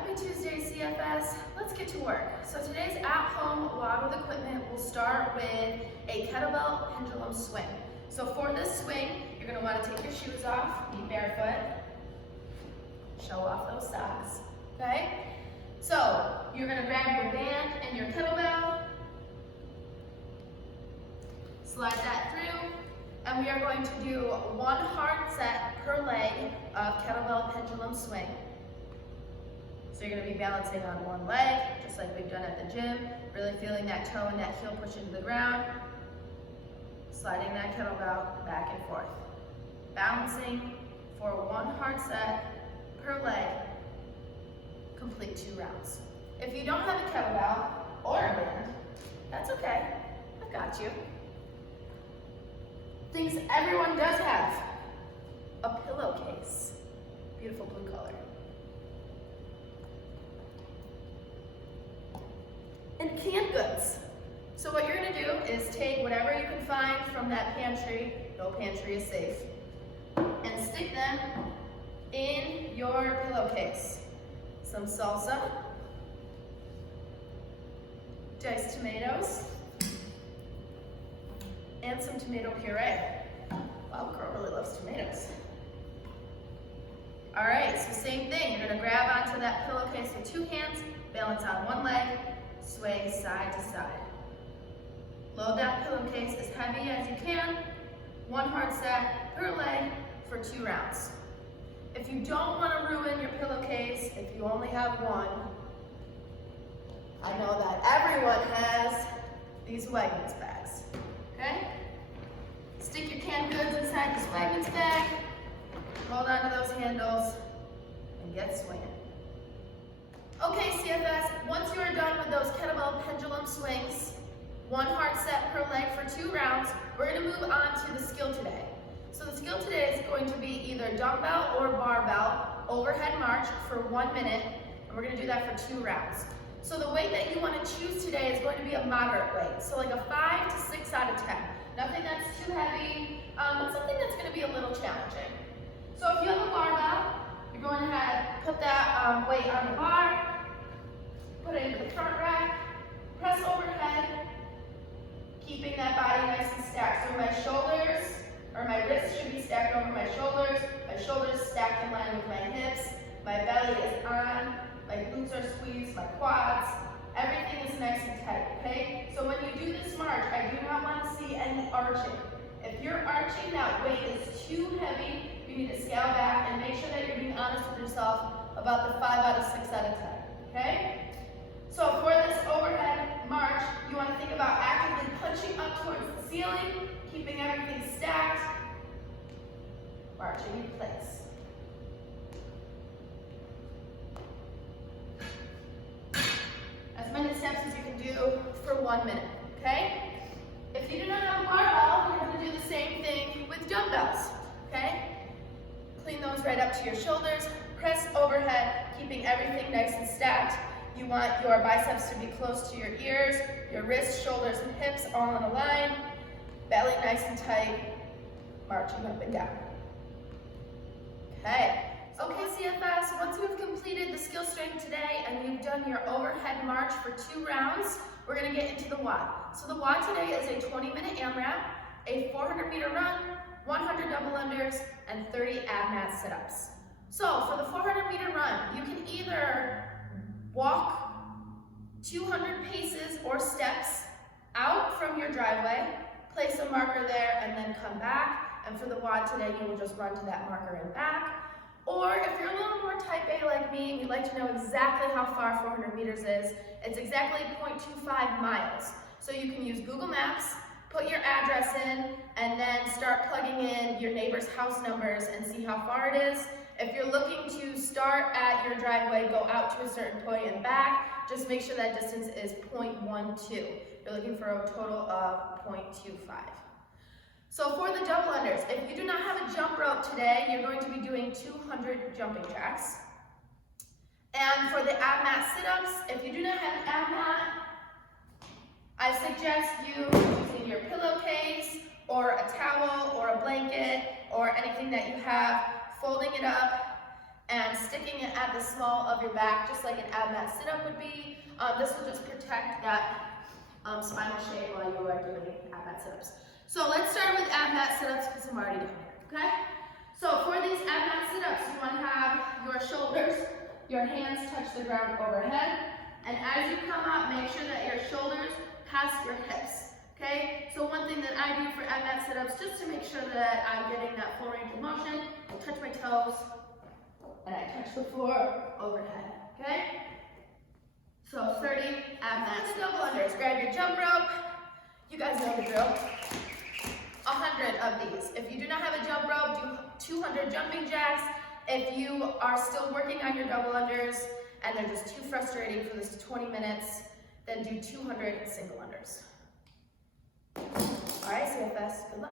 Happy Tuesday, CFS. Let's get to work. So today's at-home WOD with equipment will start with a kettlebell pendulum swing. So for this swing, you're going to want to take your shoes off, be barefoot, show off those socks, okay? So you're going to grab your band and your kettlebell, slide that through, and we are going to do one hard set per leg of kettlebell pendulum swing. So you're going to be balancing on one leg, just like we've done at the gym, really feeling that toe and that heel push into the ground, sliding that kettlebell back and forth. Balancing for one hard set per leg, complete 2 rounds. If you don't have a kettlebell or a band, that's okay, I've got you. Things everyone does have: a pillowcase, beautiful blue color, and canned goods. So what you're going to do is take whatever you can find from that pantry, no pantry is safe, and stick them in your pillowcase. Some salsa, diced tomatoes, and some tomato puree. Wow, girl really loves tomatoes. All right, so same thing. You're going to grab onto that pillowcase with 2 hands, balance on one leg, sway side to side. Load that pillowcase as heavy as you can, one hard set per leg for 2 rounds. If you don't want to ruin your pillowcase, if you only have one, I know that everyone has these Wegmans bags, okay? Stick your canned goods inside this Wegmans bag, hold on to those handles, and get swinging. Okay, CFS, once you are done with those kettlebell pendulum swings, one hard set per leg for 2 rounds, we're going to move on to the skill today. So the skill today is going to be either dumbbell or barbell overhead march for 1 minute, and we're going to do that for 2 rounds. So the weight that you want to choose today is going to be a moderate weight, so like a 5 to 6 out of 10. Nothing that's too heavy, but something that's going to be a little challenging. So if you have a barbell, you're going to put that weight on the bar, put it into the front rack, press overhead, keeping that body nice and stacked. So my shoulders, or my wrists should be stacked over my shoulders stacked in line with my hips, my belly is on, my glutes are squeezed, my quads, everything is nice and tight, okay? So when you do this march, I do not want to see any arching. If you're arching, that weight is too heavy, you need to scale back and make sure that you're being honest with yourself about the 5 out of 6 out of 10, okay? So for this overhead march, you want to think about actively punching up towards the ceiling, keeping everything stacked, marching in place. As many steps as you can do for 1 minute, okay? If you do not have a barbell, you're going to do the same thing with dumbbells, okay? Clean those right up to your shoulders, press overhead, keeping everything nice and stacked. You want your biceps to be close to your ears, your wrists, shoulders, and hips all in a line, belly nice and tight, marching up and down. Okay. Okay, CFS, once we've completed the skill strength today and you've done your overhead march for 2 rounds, we're going to get into the WOD. So the WOD today is a 20-minute AMRAP, a 400-meter run, 100 double unders, and 30 abmat sit-ups. So for the 400-meter run, you can either walk 200 paces or steps out from your driveway, place a marker there, and then come back. And for the WOD today, you will just run to that marker and back. Or if you're a little more type A like me and you'd like to know exactly how far 400 meters is, it's exactly 0.25 miles. So you can use Google Maps, put your address in, and then start plugging in your neighbor's house numbers and see how far it is. If you're looking to start at your driveway, go out to a certain point and back, just make sure that distance is 0.12. You're looking for a total of 0.25. So for the double unders, if you do not have a jump rope today, you're going to be doing 200 jumping jacks. And for the abmat sit-ups, if you do not have an abmat, I suggest you using your pillowcase or a towel or a blanket or anything that you have, folding it up and sticking it at the small of your back, just like an abmat sit-up would be. This will just protect that spinal shape while you are doing abmat sit-ups. So let's start with abmat sit-ups because I'm already doing it, okay? So for these abmat sit-ups, you want to have your shoulders, your hands touch the ground overhead, and as you come up, make sure that your shoulders pass your hips, okay? So one thing that I do for abmat sit-ups, just to make sure that I'm getting that full range of motion, I touch my toes, and I touch the floor overhead, okay? So 30 abmat double unders. Grab your jump rope. You guys know the drill. 100 of these. If you do not have a jump rope, do 200 jumping jacks. If you are still working on your double unders and they're just too frustrating for this 20 minutes, then do 200 single unders. All right, CFS, good luck.